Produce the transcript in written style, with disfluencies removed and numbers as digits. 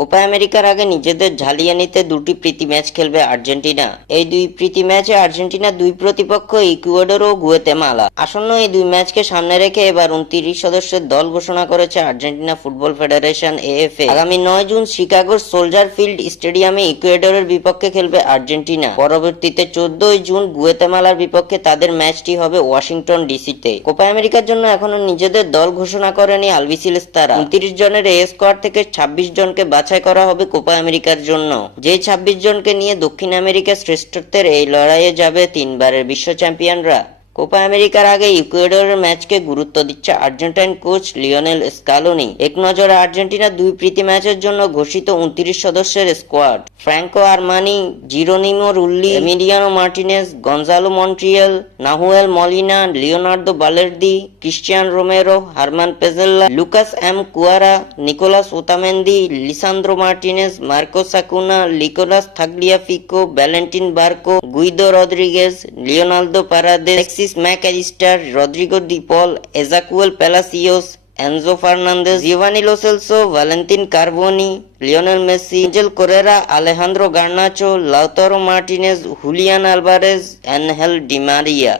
Copa আমেরিকার আগে নিজেদের ঝালিয়ে নিতে দুটি প্রীতি ম্যাচ খেলবে আর্জেন্টিনা। এই দুই প্রীতি ম্যাচে আর্জেন্টিনার দুই প্রতিপক্ষ ইকুয়েডর ও গুয়াতেমালা। আসন্ন এই দুই ম্যাচকে সামনে রেখে এবার 29 সদস্যের দল ঘোষণা করেছে আর্জেন্টিনা ফুটবল ফেডারেশন এএফএ। আগামী 9 জুন শিকাগোর সোলজার ফিল্ড স্টেডিয়ামে ইকুয়েডরের বিপক্ষে খেলবে আর্জেন্টিনা। পরবর্তীতে 14 জুন গুয়াতেমালার বিপক্ষে তাদের ম্যাচটি হবে ওয়াশিংটন ডিসিতে। কোপা আমেরিকার জন্য এখনো নিজেদের দল ঘোষণা করেনি আলবিসেলেস্তারা। 29 জনের এই স্কোয়াড থেকে 26 জনকে বাছাই করা হবে কোপা আমেরিকার জন্য। যে 26 জনকে নিয়ে দক্ষিণ আমেরিকার শ্রেষ্ঠত্বের এই লড়াইয়ে যাবে তিনবারের বিশ্ব চ্যাম্পিয়নরা। কোপা আমেরিকার আগে ইকুয়েডরের ম্যাচকে গুরুত্ব দিচ্ছে আর্জেন্টাইন কোচ লিওনেল স্কালোনি। এক নজরে আর্জেন্টিনার দুই প্রীতি ম্যাচের জন্য ঘোষিত 29 সদস্যের squad: Franco Armani, Geronimo Rulli, Emiliano Martinez, Gonzalo Montiel, Nahuel Molina, Leonardo Balerdi, Cristian Romero, German Pezzella, Lucas M Quarta, Nicolas Otamendi, Lisandro Martinez, Marcos Acuna, Nicolas Tagliafico, Valentin Barco, Guido Rodriguez, Leonardo Paredes, Alexis Mac Allister, Rodrigo De Paul, Exequiel Palacios, Enzo Fernandez, Giovani Lo Celso, Valentin Carboni, Lionel Messi, Angel Correa, Alejandro Garnacho, Lautaro Martinez, Julian Alvarez, Angel Di মারিয়া।